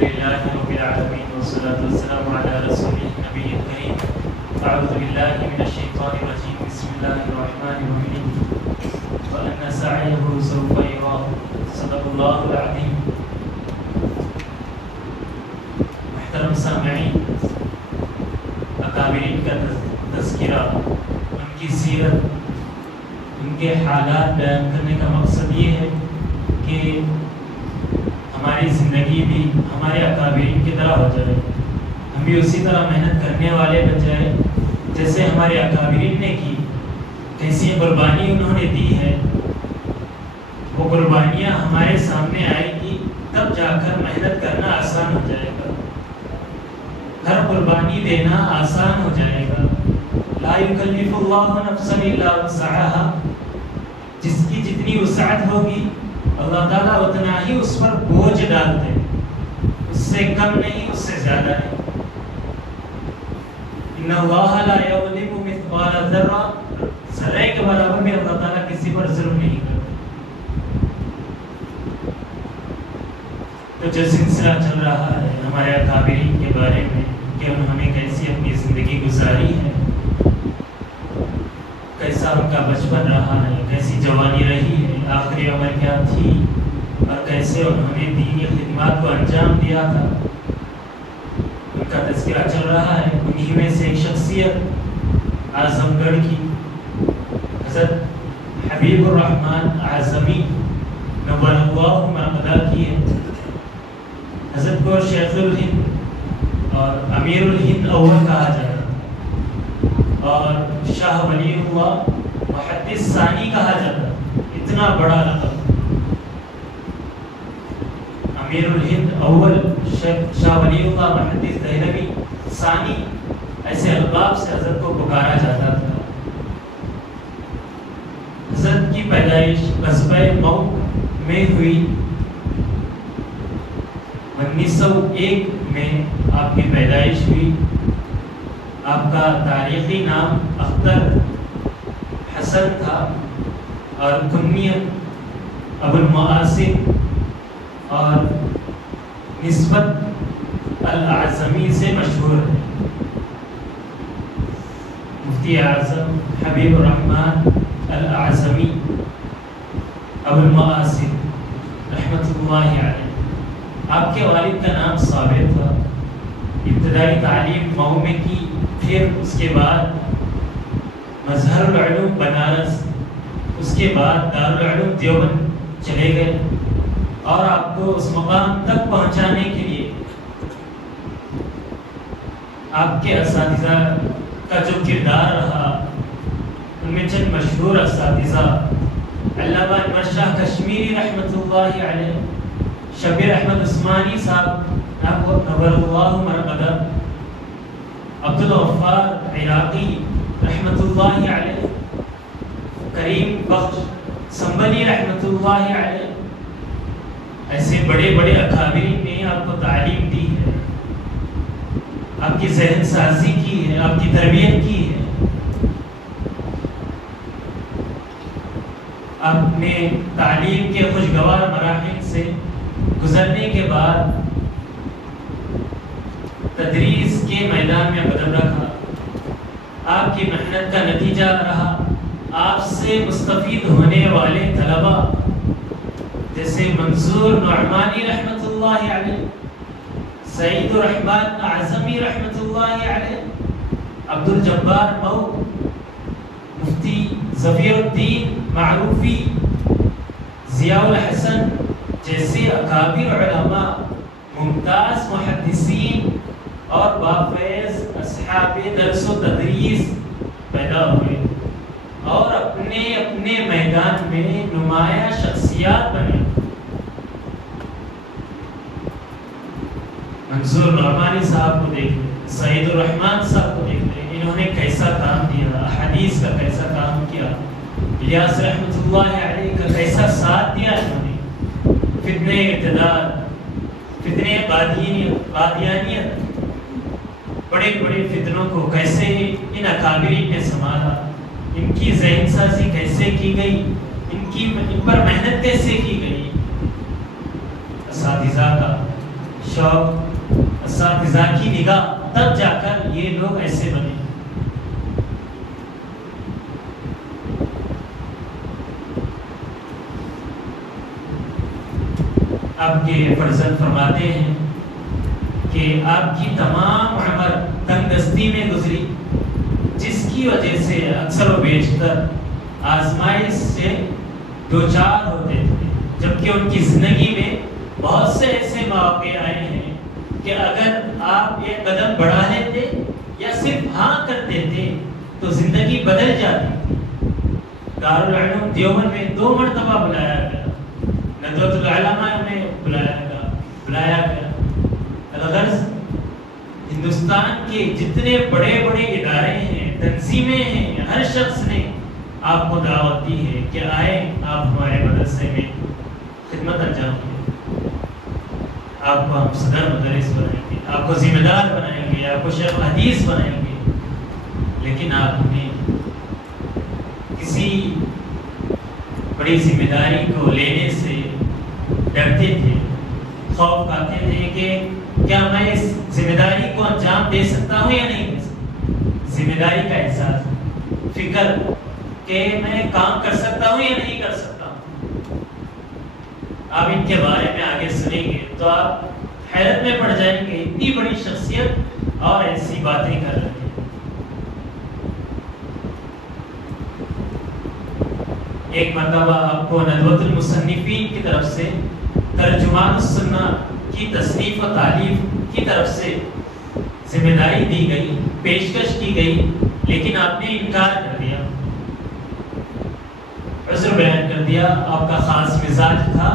لله رب العالمين والصلاة والسلام على رسوله النبي الكريم. أعوذ بالله من الشيطان الرجيم. بسم الله الرحمن الرحيم. وأن سعيه سوف يرى. صدق الله العظيم. محترم سامعین، اکابرین کا تذکرہ، ان کی سیرت، ان کے حالات بیان کرنے کا مقصد یہ ہے کہ ہماری زندگی بھی ہمارے اکابرین کی طرح ہو جائے، ہم بھی اسی طرح محنت کرنے والے بن جائے جیسے ہمارے اکابرین نے کی. کیسی قربانی انہوں نے دی ہے، وہ قربانیاں ہمارے سامنے آئے گی، تب جا کر محنت کرنا آسان ہو جائے گا، ہر قربانی دینا آسان ہو جائے گا. لا یکلف اللہ نفسا الا وسعها، جس کی جتنی وسعت ہوگی اللہ تعالیٰ اتنا ہی اس پر بوجھ ڈالتے ہیں، اس سے کم نہیں، اس سے زیادہ نہیں. ان اللہ لا یظلم مثقال ذرہ، ذرے کے برابر میں اللہ تعالیٰ کسی پر ظلم نہیں کرتا. تو جو سلسلہ چل رہا ہے ہمارے اکابرین کے بارے میں کہ انہوں نے کیسی اپنی زندگی گزاری ہے، کیسا ان کا بچپن رہا ہے، کیسی جوانی رہی ہے، آخری عمر کیا تھی، اور کیسے انہوں نے دینی خدمات کو انجام دیا تھا، ان کا تذکرہ چل رہا ہے. انہی میں سے ایک شخصیت اعظم گڑھ کی حضرت حبیب الرحمن اعظمی نور اللہ مرقدہ کی ہے. حضرت کو شیخ الہند اور امیر الہند اول کہا جاتا ہے، اور شاہ ولی اللہ محدث ثانی کہا جاتا ہے. اتنا بڑا لقب، امیر الہند اول، شاہ ولی اللہ محدث دہلوی ثانی، ایسے القاب سے حضرت کو پکارا جاتا تھا. حضرت کی پیدائش قصبہ مئو میں ہوئی. 1901 میں آپ کی پیدائش ہوئی. آپ کا تاریخی نام اختر حسن تھا اور کنیت ابو المعاصم اور نسبت الاعظمی سے مشہور ہے. مفتی اعظم حبیب الرحمن الاعظمی ابو المعاصم رحمۃ اللہ علیہ. آپ کے والد کا نام صابر تھا. ابتدائی تعلیم مئو میں کی، پھر اس کے بعد مظہر العلوم بنارس، اس کے بعد دارالعلوم دیوبند چلے گئے. اور آپ کو اس مقام تک پہنچانے کے لیے آپ کے اساتذہ کا جو کردار رہا، ان میں چند مشہور اساتذہ: علامہ انور شاہ کشمیری رحمۃ اللہ علیہ، شبیر احمد عثمانی صاحب نور اللہ مرقدہ، عبدالغفار عراقی رحمۃ اللہ علیہ، کریم بخش سنبلی رحمۃ اللہ علیہ. ایسے بڑے بڑے اکابرین نے آپ کو تعلیم دی ہے، آپ کی ذہن سازی کی ہے، آپ کی تربیت کی ہے. آپ نے تعلیم کے خوشگوار مراحل سے گزرنے کے بعد تدریس کے میدان میں قدم رکھا. آپ کی محنت کا نتیجہ رہا آپ سے مستفید ہونے والے طلباء جیسے منظور نعمانی رحمۃ اللہ علیہ، سعید الرحمن اعظمی رحمۃ اللہ علیہ، عبد الجبار مئو، مفتی ظفیر الدین معروفی، ضیاء الحسن جیسے اکابر علماء، ممتاز محدثین اور بافیض اصحاب درس و تدریس پیدا ہوئے اور اپنے اپنے میدان میں نمایاں شخصیات بنے. منظور نعمانی صاحب کو دیکھ لیں، سعید الرحمن صاحب کو دیکھ لیں، انہوں نے کیسا کام دیا، حدیث کا کیسا کام کیا. الیاس رحمۃ اللہ علیہ کا کیسا ساتھ دیا انہوں نے. فتنے ارتداد، فتنے قادیانیت، بڑے بڑے فتنوں کو کیسے ان اکابرین نے سنبھالا، ان کی ذہن سازی کیسے کی گئی، ان پر محنت کیسے کی گئی. اساتذہ کا شوق، اساتذہ کی نگاہ، تب جا کر یہ لوگ ایسے بنے۔ آپ کے فرزند فرماتے ہیں کہ آپ کی تمام عمر تنگ دستی میں گزری، جس کی وجہ سے اکثر و بیشتر آزمائش سے دوچار ہوتے تھے، جبکہ ان کی زندگی میں بہت سے ایسے مواقع آئے ہیں کہ اگر آپ ایک قدم بڑھا لیتے یا صرف ہاں کرتے تھے تو زندگی بدل جاتی۔ دارالعلوم دیوبند میں 2 مرتبہ بلایا گیا، ندوۃ العلماء میں بلایا گیا۔ الغرض ہندوستان کے جتنے بڑے بڑے ادارے ہیں، تنظیمیں ہیں، ہر شخص نے آپ کو دعوت دی ہے کہ آئیں آپ ہمارے مدرسے میں خدمت انجام دیں، آپ کو ہم صدر مدرس بنائیں گے، آپ کو ذمہ دار بنائیں گے، آپ کو شیخ حدیث بنائیں گے۔ لیکن آپ نے کسی بڑی ذمہ داری کو لینے سے ڈرتے تھے، خوف کھاتے تھے کہ کیا میں اس ذمہ داری کو انجام دے سکتا ہوں یا نہیں دے سکتا۔ ذمہ داری کا احساس، فکر کہ میں کام کر سکتا ہوں یا نہیں کر سکتا ہوں۔ آپ ان کے بارے میں آگے سنیں گے تو آپ حیرت میں پڑ جائیں گے، اتنی بڑی شخصیت اور ایسی باتیں کر رہے ہیں۔ ایک مرتبہ آپ کو ندوۃ المصنفین کی طرف سے ترجمان السنہ کی تصنیف و تالیف کی طرف سے ذمہ داری دی گئی، پیشکش کی گئی، لیکن آپ نے انکار کر دیا، عذر بیان کر دیا۔ آپ کا خاص مزاج تھا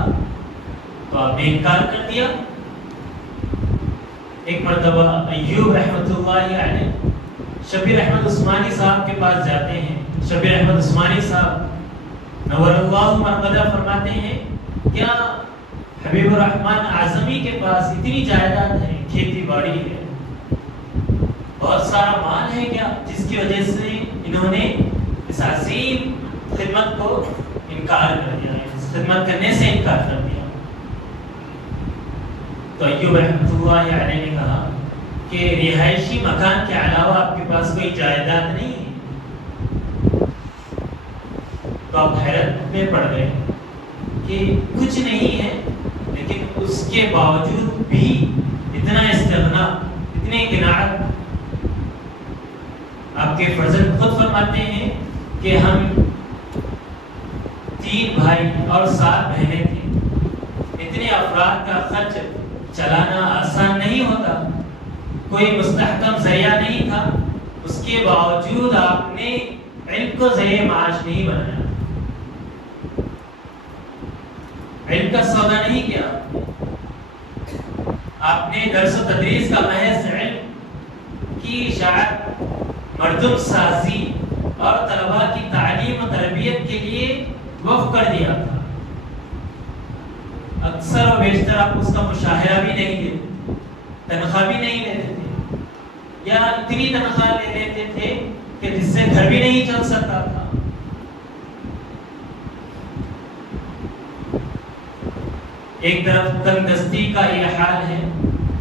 تو آپ نے انکار کر دیا۔ ایک مرتبہ ایوب رحمۃ اللہ علیہ شبیر احمد عثمانی صاحب کے پاس جاتے ہیں۔ شبیر احمد عثمانی صاحب نور اللہ مرقدہ فرماتے ہیں، کیا حبیب الرحمن اعظمی کے پاس اتنی جائیداد ہے، کھیتی باڑی ہے، بہت سارا مال ہے کیا، جس کی وجہ سے انہوں نے اس عظیم خدمت کو انکار کر دیا، اس خدمت کرنے سے انکار کر دیا؟ تو ایوب رحمۃ اللہ علیہ نے کہا کہ رہائشی مکان کے علاوہ آپ کے پاس کوئی جائیداد نہیں ہے؟ تو آپ حیرت میں پڑ گئے کہ کچھ نہیں ہے، لیکن اس کے باوجود بھی اتنا استغنا، اتنی قناعت۔ آپ کے فرزند خود فرماتے ہیں کہ ہم 3 بھائی اور 7 بہنیں تھیں، اتنے افراد کا خرچ چلانا آسان نہیں ہوتا، کوئی مستحکم ذریعہ نہیں تھا، اس کے باوجود آپ نے علم کو ذریعہ معاش نہیں بنایا، علم کا سودا نہیں کیا۔ آپ نے درس و تدریس کا محض علم کی اشاعت، مردم سازی اور طلباء کی تعلیم و تربیت کے لیے وقف کر دیا تھا۔ اکثر و بیشتر آپ اس کا مشاہرہ بھی نہیں دیتے، تنخواہ بھی نہیں لیتے تھے، یا اتنی تنخواہ لے لیتے تھے کہ جس سے گھر بھی نہیں چل سکتا تھا۔ ایک طرف تنگ دستی کا یہ حال ہے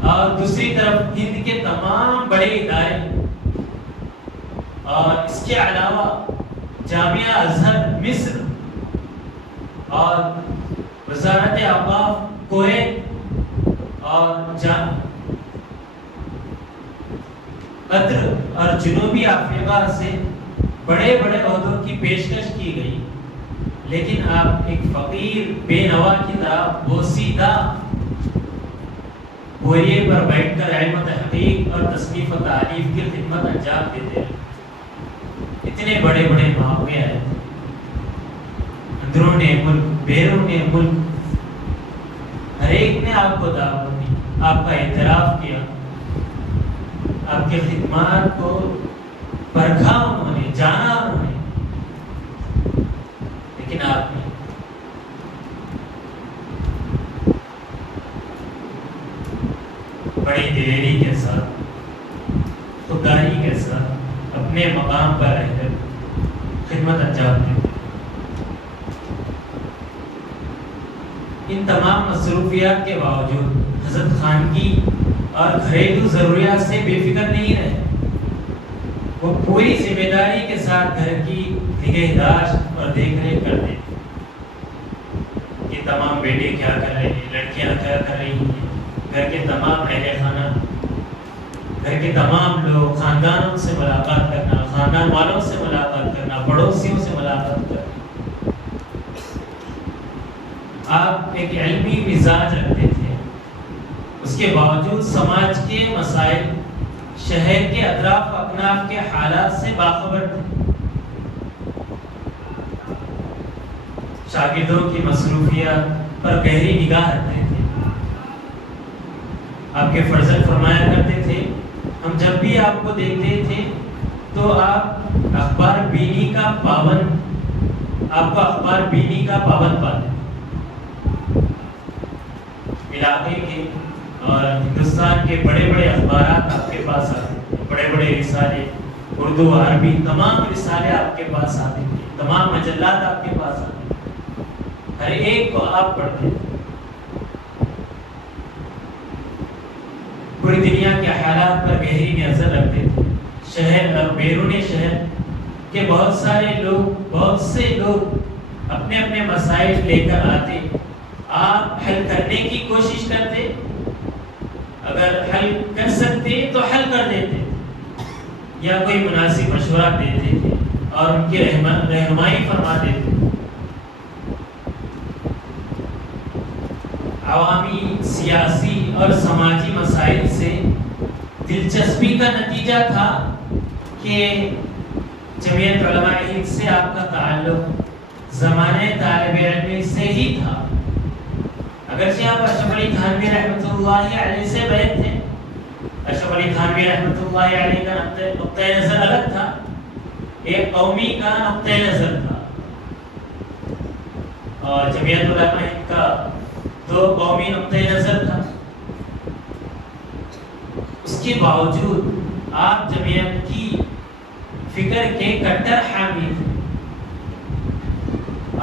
اور دوسری طرف ہند کے تمام بڑے ادارے، اور اس کے علاوہ جامعہ ازہر مصر اور وزارت اوقاف کویت اور قطر اور جنوبی افریقہ سے بڑے بڑے عہدوں کی پیشکش کی گئی، لیکن آپ ایک فقیر بے نوا کی طرح بوسیدہ بوریے پر بیٹھ کر علم و تحقیق اور تصنیف و تعلیف کی خدمت انجام دیتے ہیں۔ اتنے بڑے بڑے مواقع آئے، اندرون ملک، بیرون ملک، ہر ایک نے آپ کو دعوت دی، آپ کا اعتراف کیا، آپ کی خدمات کو پرکھا انہوں نے، جانا انہوں نے، لیکن آپ نے بڑی دلیری کے ساتھ، خودداری کے ساتھ اپنے مقام پر رہ کر خدمت انجام دی۔ ان تمام مصروفیات کے باوجود حضرت خانگی اور گھریلو ضروریات سے بے فکر نہیں رہے. وہ پوری ذمہ داری کے ساتھ گھر کی نگہداشت اور دیکھ ریکھ کرتے تھے کہ تمام بیٹے کیا کر رہے ہیں, لڑکیاں کیا کر رہی ہیں, گھر کے تمام اہل خانہ, گھر کے تمام لوگ, خاندانوں سے ملاقات کرنا, خاندان والوں سے ملاقات کرنا, پڑوسیوں سے ملاقات کرنا. آپ ایک علمی مزاج رکھتے تھے, اس کے باوجود سماج کے مسائل, شہر کے اطراف و اکناف کے حالات سے باخبر تھے. شاگردوں کی مصروفیات پر گہری نگاہ رکھتے تھے. آپ کے فرزند فرمایا کرتے تھے, ہم جب بھی آپ کو دیکھتے تھے تو آپ اخبار بینی کا پابند, آپ کو اخبار بینی کا پابند پاتے. علاقے کے اور ہندوستان کے بڑے بڑے اخبارات آپ کے پاس آتے تھے, بڑے بڑے رسالے, اردو عربی تمام رسالے آپ کے پاس آتے تھے, تمام مجلات آپ کے پاس آتے تھے, ہر ایک کو آپ پڑھتے تھے. پوری دنیا کے حالات پر گہری نظر رکھتے تھے. شہر اور بیرون شہر کے بہت سے لوگ اپنے اپنے مسائل لے کر آتے, آپ حل کرنے کی کوشش کرتے, اگر حل کر سکتے تو حل کر دیتے یا کوئی مناسب مشورہ دیتے تھے اور ان کی رہنمائی فرما دیتے. عوامی, سیاسی اور سماجی مسائل سے دلچسپی کا نتیجہ تھا کہ جمعیت علماء ہند سے آپ کا تعلق زمانے طالب علم سے ہی تھا. اگرچہ آپ اشرف علی تھانوی رحمۃ اللہ علیہ سے بیعت تھے, اشرف علی تھانوی رحمۃ اللہ علیہ کا نقطۂ نظر الگ تھا, ایک قومی کا نقطۂ نظر تھا, اور جمعیت علماء ہند کا دو قومی نقطۂ نظر تھا. اس کے باوجود آپ جمعیت کی فکر کے کٹر حامی تھے.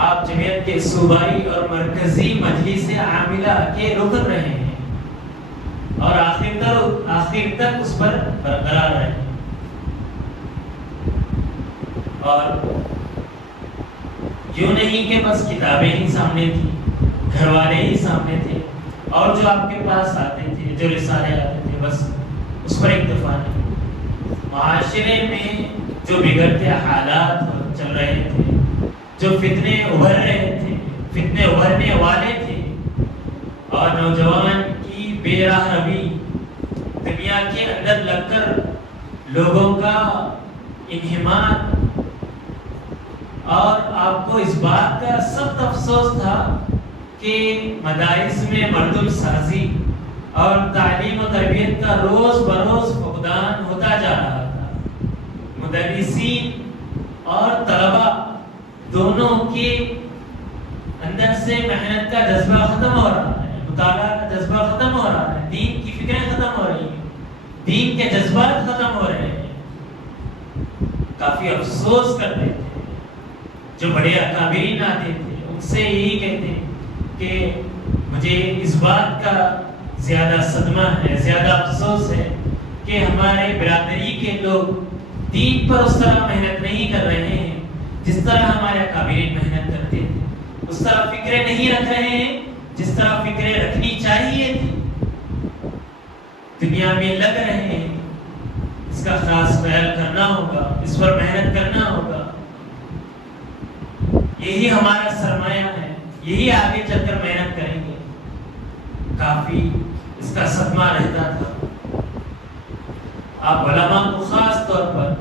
آپ جمعیت کے صوبائی اور مرکزی مجلس عاملہ کے رکن رہے ہیں اور آخر تک اس پر برقرار رہے. اور یوں نہیں کہ بس کتابیں ہی سامنے تھیں, گھر والے ہی سامنے تھے, اور جو آپ کے پاس آتے تھے, جو رسالے آتے تھے, بس اس پر اکتفا نہیں. معاشرے میں جو بگڑتے حالات چل رہے تھے, جو فتنے ابھر رہے تھے, فتنے ابھرنے والے تھے, اور نوجوان کی بے راہ روی دنیا کے اندر لگ کر لوگوں کا انہمار, اور آپ کو اس بات کا سخت افسوس تھا کہ مدارس میں مردم سازی اور تعلیم و تربیت کا روز بروز فقدان ہوتا جا رہا تھا. مدرسین اور طلبہ دونوں کے اندر سے محنت کا جذبہ ختم ہو رہا ہے, مطالعہ کا جذبہ ختم ہو رہا ہے, دین کی فکریں ختم ہو رہی ہیں, دین کے جذبات ختم ہو رہے ہیں. کافی افسوس کرتے تھے. جو بڑے اکابرین آتے تھے ان سے یہی کہتے کہ مجھے اس بات کا زیادہ صدمہ ہے, زیادہ افسوس ہے کہ ہمارے برادری کے لوگ دین پر اس طرح محنت نہیں کر رہے ہیں جس طرح ہمارے اکابرین محنت کرتے تھے, اس طرح فکریں نہیں رکھ رہے ہیں جس طرح فکریں رکھنی چاہیے تھی. دنیا میں لگ رہے ہیں, اس کا خاص خیال کرنا ہوگا, اس پر محنت کرنا ہوگا. یہی ہمارا سرمایہ ہے, یہی آگے چل کر محنت کریں گے. کافی اس کا صدمہ رہتا تھا. آپ علماء کو خاص طور پر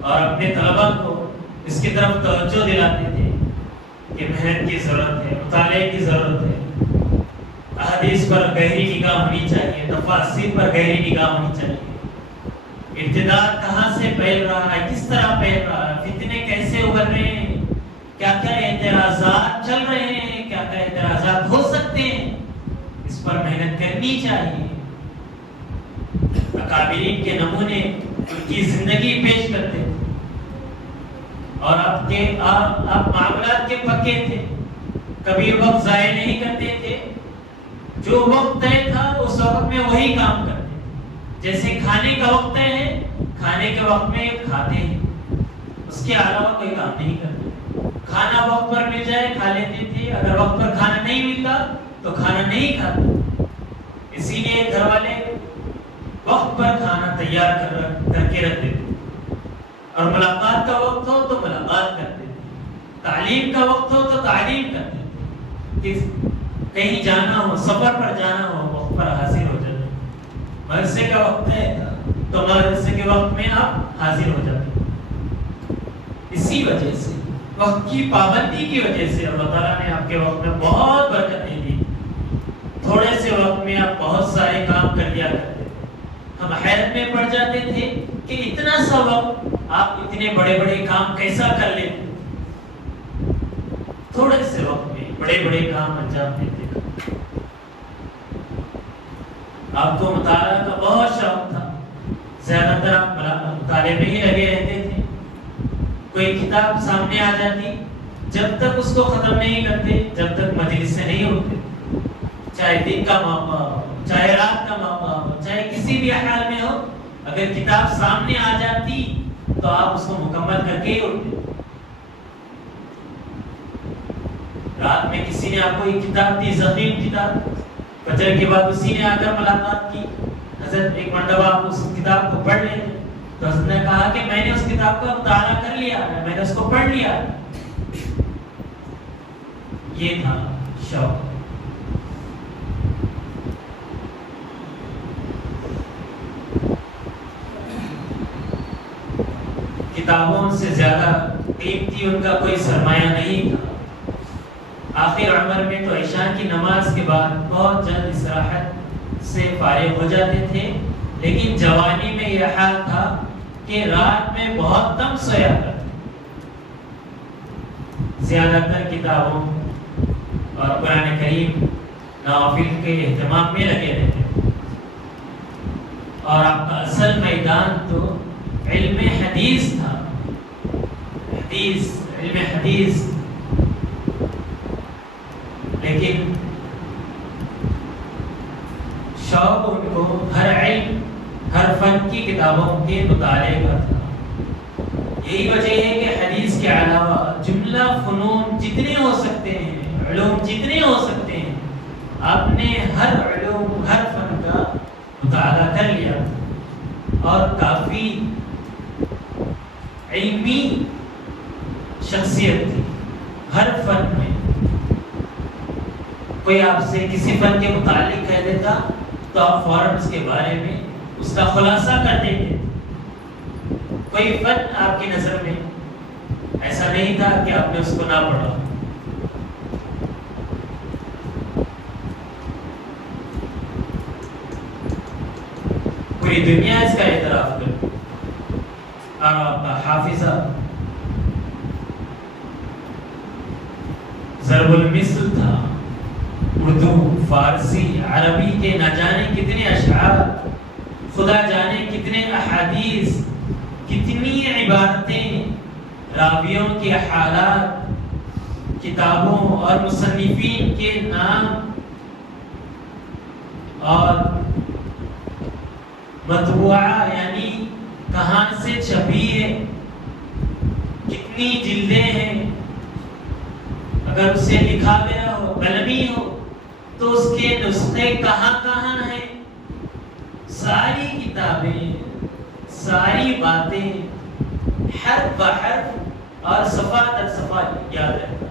اور اپنے طلباء کو اس کی طرف توجہ دلاتے تھے کہ محنت کی ضرورت ہے, مطالعے کی ضرورت ہے, احادیث پر گہری نگاہ ہونی چاہیے, تفاسیر پر گہری نگاہ ہونی چاہیے. ارتداد کہاں سے پھیل رہا ہے, کس طرح پھیل رہا ہے, فتنے کیسے ابھر رہے ہیں, کیا کیا اعتراضات چل رہے ہیں, کیا کیا اعتراضات ہو سکتے ہیں, اس پر محنت کرنی چاہیے. اکابرین کے نمونے ان کی زندگی پیش کرتے تھے اور آپ معاملات کے پکے تھے, کبھی وقت ضائع نہیں کرتے تھے, جو وقت طے تھا اس وقت میں وہی کام کرتے. جیسے کھانے کا وقت طے ہے، کھانے کے وقت میں کھاتے ہیں، اس کے علاوہ کوئی کام نہیں کرتے. کھانا وقت پر مل جائے کھا لیتے تھے، اگر وقت پر کھانا نہیں ملتا تو کھانا نہیں کھاتے. اسی لیے گھر والے وقت پر کھانا تیار کر کے رکھ دیتے، اور ملاقات کا وقت ہو تو ملاقات کرتے، تعلیم کا وقت ہو تو تعلیم کرتے. کہیں جانا ہو، سفر پر جانا ہو، وقت پر حاضر ہو جاتے. مدرسے کا وقت ہے تو مدرسے کے وقت میں آپ حاضر ہو جاتے. اسی وجہ سے وقت کی پابندی کی وجہ سے اللہ تعالیٰ نے آپ کے وقت میں بہت برکتیں دی. تھوڑے سے وقت میں آپ بہت سارے کام کر لیا کرتے تھے. ہم حیرت میں پڑ جاتے تھے کہ اتنا سا وقت آپ اتنے بڑے بڑے کام کیسا کر لیتے. تھوڑے سے وقت میں بڑے بڑے کام انجام دیتے. آپ کو مطالعہ کا بہت شوق تھا، زیادہ تر آپ مطالعے میں ہی لگے رہتے تھے. کوئی کتاب سامنے آ جاتی، جب تک اس کو ختم نہیں کرتے، جب تک مجلس سے نہیں اٹھتے، چاہے دن کا موقع ہو، چاہے رات کا موقع ہو، چاہے کسی بھی حال میں ہو، اگر کتاب سامنے آ جاتی تو آپ اس کو مکمل کر کے ہی اٹھتے. رات میں کسی نے آپ کو ایک کتاب دی، ضخیم کتاب، فجر کے بعد اسی نے آ کر ملاقات کی، حضرت ایک مرتبہ آپ اس کتاب کو پڑھ لیں. تو حضرت نے کہا کہ میں نے اس کتاب کا مطالعہ کر لیا، میں نے اس کو پڑھ لیا. یہ تھا شوق. کتابوں سے زیادہ قیمتی ان کا کوئی سرمایہ نہیں تھا. آخر عمر میں تو عشاء کی نماز کے بعد بہت جلد استراحت سے فارغ ہو جاتے تھے، لیکن جوانی میں یہ حال تھا کہ رات میں بہت کم سویا کرتے. زیادہ تر کتابوں اور قرآن کریم نوافل کے اہتمام میں لگے رہتے. اور آپ کا اصل میدان تو علم حدیث تھا. علم حدیث. لیکن شوق ان کو ہر علم، ہر فن کی کتابوں کے مطالعے کا تھا. یہی وجہ ہے کہ حدیث کے علاوہ جملہ فنون جتنے ہو سکتے ہیں، علوم جتنے ہو سکتے ہیں، آپ نے ہر علوم، ہر فن کا مطالعہ کر لیا اور کافی علمی شخصیت تھی. ہر فن میں کوئی آپ سے کسی فن کے متعلق کہہ دیتا تو آپ فوراً اس کے بارے میں اس کا خلاصہ کر دیتے. کوئی فن آپ کی نظر میں ایسا نہیں تھا کہ آپ نے اس کو نہ پڑھا. پوری دنیا اس کا اعتراف کرتی. اور آپ کا حافظہ ضرب المثل تھا. اردو، فارسی، عربی کے نہ جانے کتنے اشعار، خدا جانے کتنے احادیث، کتنی عبارتیں، راویوں کے حالات، کتابوں اور مصنفین کے نام اور مطبوعہ یعنی کہاں سے چھپی ہے، کتنی جلدیں ہیں. اگر اسے لکھا گیا ہو، قلمی ہو، تو اس کے نسخے کہاں کہاں ہیں. ساری کتابیں، ساری باتیں حرف بحرف اور صفحہ در صفحہ یاد رہتا.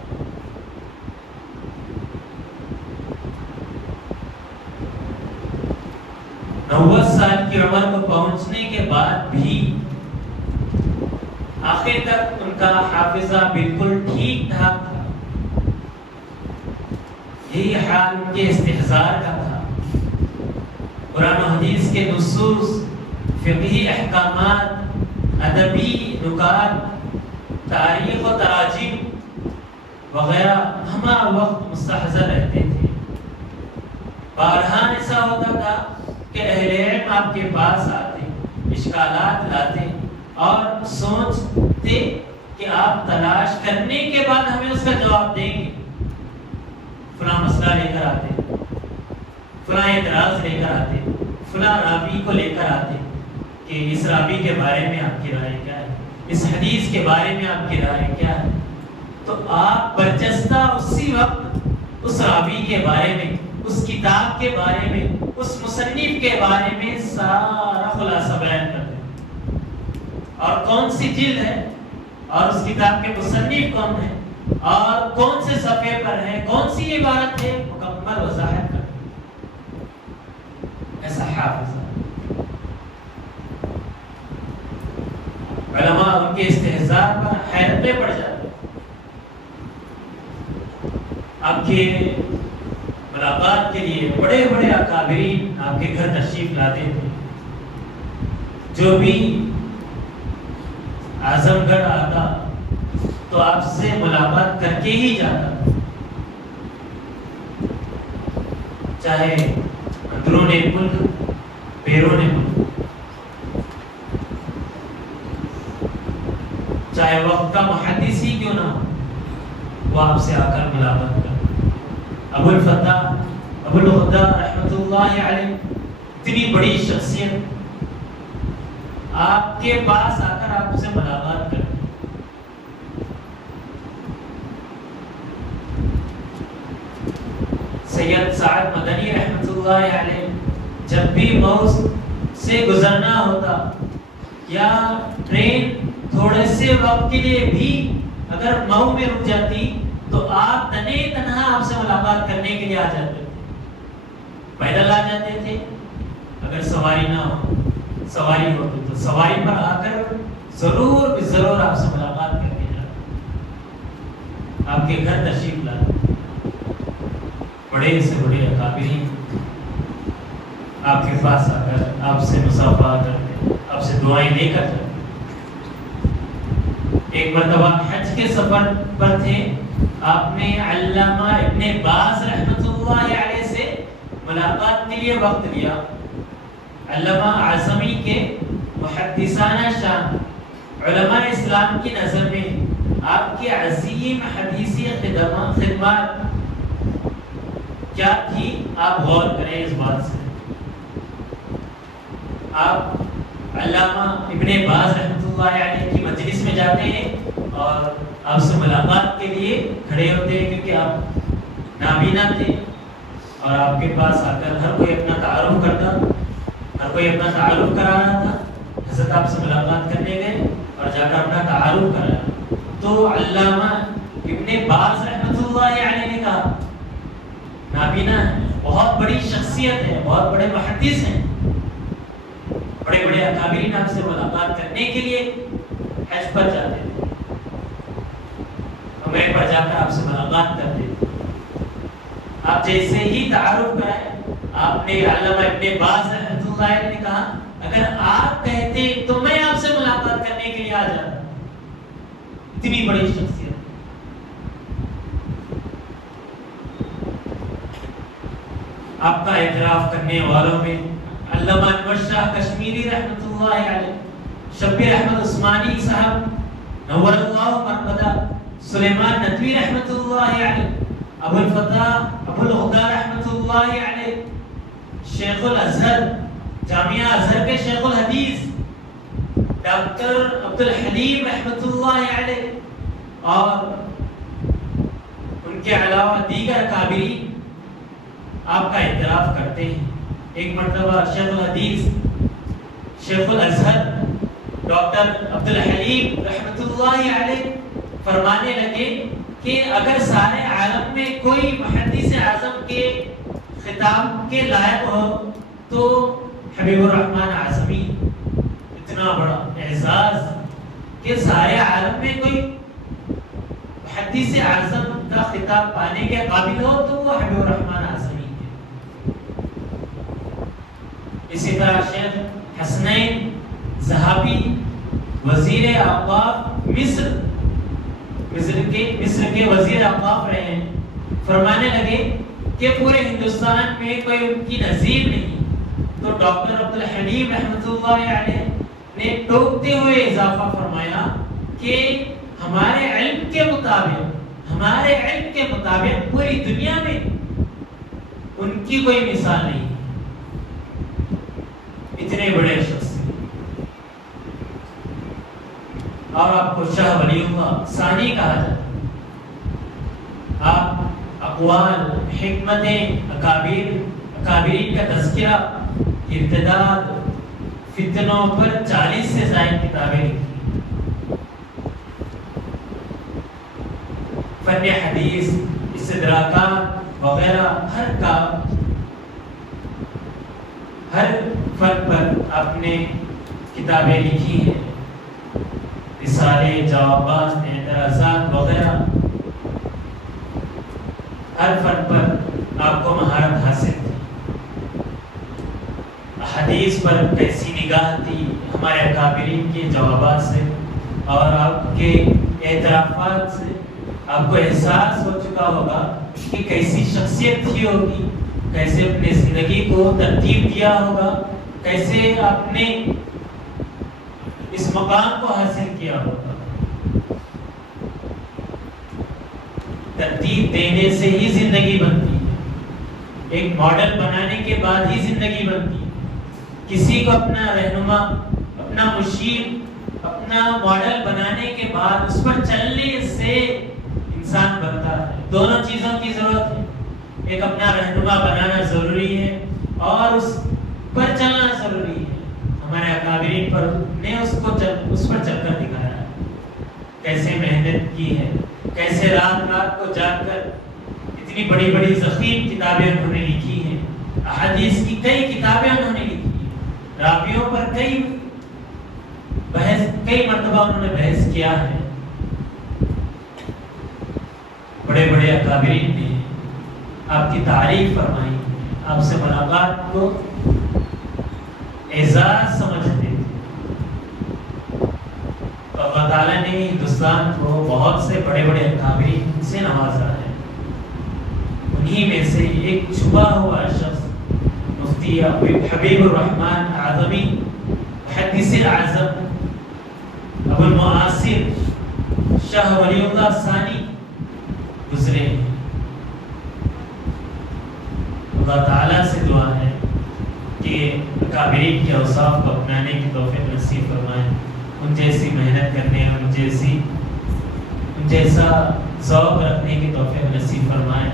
نوے سال کی عمر کو پہنچنے کے بعد بھی آخر تک ان کا حافظہ بالکل ٹھیک ٹھاک تھا. یہی حال ان کے استحضار کا تھا. قرآن و حدیث کے نصوص، فقہی احکامات، ادبی نکات، تاریخ و تراجم وغیرہ ہمہ وقت مستحضر رہتے تھے. بارہا ایسا ہوتا تھا کہ اہل علم آپ کے پاس آتے، اشکالات لاتے اور سوچتے کہ آپ تلاش کرنے کے بعد ہمیں اس کا جواب دیں گے. فلاں مسئلہ لے کر آتے فلاں اعتراض لے کر آتے، فلاں راوی کو لے کر آتے کہ اس راوی کے بارے میں آپ کی رائے کیا ہے، اس حدیث کے بارے میں آپ کی رائے کیا ہے، تو آپ برجستہ اسی وقت اس راوی کے بارے میں، اس کتاب کے بارے میں، اس مصنف کے بارے میں سارا خلاصہ بیان کر دیں، اور کون سی جلد ہے، اور اس کتاب کے مصنف کون ہے، اور کون سے صفحے پر ہے، کون سی عبارت ہے، مکمل وضاحت کر دیں۔ ایسا حافظ علماء ان کے استحضار پر حیرت میں پڑ جاتے۔ آپ کے ملاقات کے لیے بڑے بڑے اکابرین آپ کے گھر تشریف لاتے تھے، جو بھی اعظم گڑھ آتا تو آپ سے ملاقات کر کے ہی جاتا، چاہے اندرون ملک بیرون ملک، چاہے وقت کا محدث ہی کیوں نہ ہو، وہ آپ سے آ کر ملاقات کرتا۔ ابو الفتح ابو الغداء رحمۃ اللہ علیہ، اتنی بڑی شخصیت، آپ کے پاس آ کر آپ سے ملاقات کرتے۔ سید سعد مدنی رحمۃ اللہ علیہ، جب بھی مئو سے گزرنا ہوتا یا ٹرین تھوڑے سے وقت کے لیے بھی اگر مئو میں رک جاتی تو آپ تنے تنہا آپ سے ملاقات کرنے کے لیے آ جاتے تھے، پیدل آ جاتے تھے، اگر سواری نہ ہو، سواری ہوتی تو سواری پر آ کر ضرور آپ سے ملاقات کر کے جاتے، آپ کے گھر تشریف لاتے، بڑے سے بڑے اکابرین آپ کے پاس آ کر آپ سے مصافحہ کرتے، آپ سے دعائیں لے کر جاتے۔ ایک مرتبہ حج کے سفر پر تھے، آپ نے علامہ ابن باز رحمۃ اللہ علیہ سے ملاقات کے لیے وقت لیا۔ علامہ اعظمی کے محدثانہ شان، علماء اسلام کی نظر میں آپ کی عظیم حدیثی خدمات کیا تھی، آپ غور کریں اس بات سے۔ آپ علامہ ابن باز رحمۃ اللہ علیہ کی مجلس میں جاتے ہیں اور آپ سے ملاقات کے لیے کھڑے ہوتے ہیں، کیونکہ آپ نابینا تھے اور آپ کے پاس آ کر ہر کوئی اپنا تعارف کرتا، ہر کوئی اپنا تعارف کرا رہا تھا۔ حضرت آپ سے ملاقات کرنے گئے اور جا کر اپنا تعارف کرایا، تو علامہ ابن باز رحمۃ اللہ علیہ نے کہا نابینا ہے، بہت بڑی شخصیت ہے، بہت بڑے محدث ہیں، بڑے بڑے اکابرین آپ سے ملاقات کرنے کے لیے حج پر جاتے تھے، عمرے پر جا کر آپ سے ملاقات کرتے تھے۔ آپ جیسے ہی تعارف کرائے، آپ نے علامہ ابن باز رحمۃ اللہ علیہ نے کہا اگر آپ کہتے تو میں آپ سے ملاقات کرنے کے لیے آ جاتا، اتنی بڑی شخصیت۔ آپ کا اعتراف کرنے والوں میں علامہ انور شاہ کشمیری رحمۃ اللہ علیہ، شبیر احمد عثمانی صاحب نور اللہ مرقدہ، سلیمان ندوی رحمۃ اللہ علیہ، ابو الفتح ابو الغداء رحمۃ اللہ علیہ، شیخ الازہر، جامعہ ازہر کے شیخ الحدیث ڈاکٹر عبد الحلیم رحمۃ اللہ علیہ، اور ان کے علاوہ دیگر اکابرین آپ کا اعتراف کرتے ہیں۔ ایک مرتبہ شیخ الحدیث، شیخ الازہر ڈاکٹر عبد الحلیم رحمۃ اللہ علیہ فرمانے لگے کہ اگر سارے عالم میں کوئی محدث اعظم کے خطاب کے لائق ہو تو حبیب الرحمن اعظمی، اتنا بڑا اعزاز کہ سارے عالم میں کوئی محدث اعظم کا خطاب پانے کے قابل ہو تو وہ حبیب الرحمن اعظمی۔ اسی طرح شیخ حسنین ذہابی، وزیر اوقاف مصر کے وزیر اوقاف رہے ہیں، فرمانے لگے کہ پورے ہندوستان میں کوئی ان کی نظیر نہیں، تو ڈاکٹر عبد الحلیم رحمۃ اللہ علیہ نے ٹوکتے ہوئے اضافہ فرمایا کہ ہمارے علم کے مطابق پوری دنیا میں ان کی کوئی مثال نہیں، اتنے بڑے شخص۔ اور آپ کو شاہ ولی اللہ ثانی کہا جاتا ہے۔ آپ اقوال، حکمتیں، اکابرین کا تذکرہ، ارتداد، فتنوں پر 40 سے زائد کتابیں لکھی، فن حدیث، استدراکات وغیرہ، ہر فن پر آپ نے کتابیں لکھی ہیں، رسالے، جوابات، اعتراضات وغیرہ، ہر فن پر آپ کو مہارت حاصل تھی۔ حدیث پر کیسی نگاہ تھی ہمارے اکابرین کے جوابات سے اور آپ کے اعترافات سے، آپ کو احساس ہو چکا ہوگا کہ کیسی شخصیت تھی ہوگی، کیسے اپنے زندگی کو ترتیب دیا ہوگا، کیسے آپ نے اس مقام کو حاصل کیا ہوگا۔ ترتیب دینے سے ہی زندگی بنتی ہے، ایک ماڈل بنانے کے بعد ہی زندگی بنتی ہے۔ کسی کو اپنا رہنما، اپنا مشیر، اپنا ماڈل بنانے کے بعد اس پر چلنے سے انسان بنتا ہے۔ دونوں چیزوں کی ضرورت ہے، ایک اپنا رہنما بنانا ضروری ہے اور اس پر چلنا ضروری ہے۔ ہمارے اکابرین پر نے اس پر چل کر دکھایا ہے، کیسے محنت کی ہے، کیسے رات کو جاگ کر اتنی بڑی بڑی ضخیم کتابیں انہوں نے لکھی ہیں، احادیث کی کئی کتابیں انہوں نے لکھی ہیں، راویوں پر کئی مرتبہ انہوں نے بحث کیا ہے۔ بڑے بڑے اکابرین نے آپ کی تعریف فرمائی، آپ سے ملاقات کو اعزاز سمجھتے تھے۔ اللہ تعالیٰ نے ہندوستان کو بہت سے بڑے بڑے اکابرین سے نوازا ہے، انہی میں سے ایک چھپا ہوا شخص مفتی حبیب الرحمن اعظمی، محدث اعظم ابو المعاصر شاہ ولی اللہ ثانی گزرے ہیں۔ اللہ تعالیٰ سے دعا ہے کہ اکابرین کے اوصاف کو اپنانے کی توفیق نصیب فرمائیں، ان جیسی محنت کرنے، ان جیسا ذوق رکھنے کی توفیق نصیب فرمائیں۔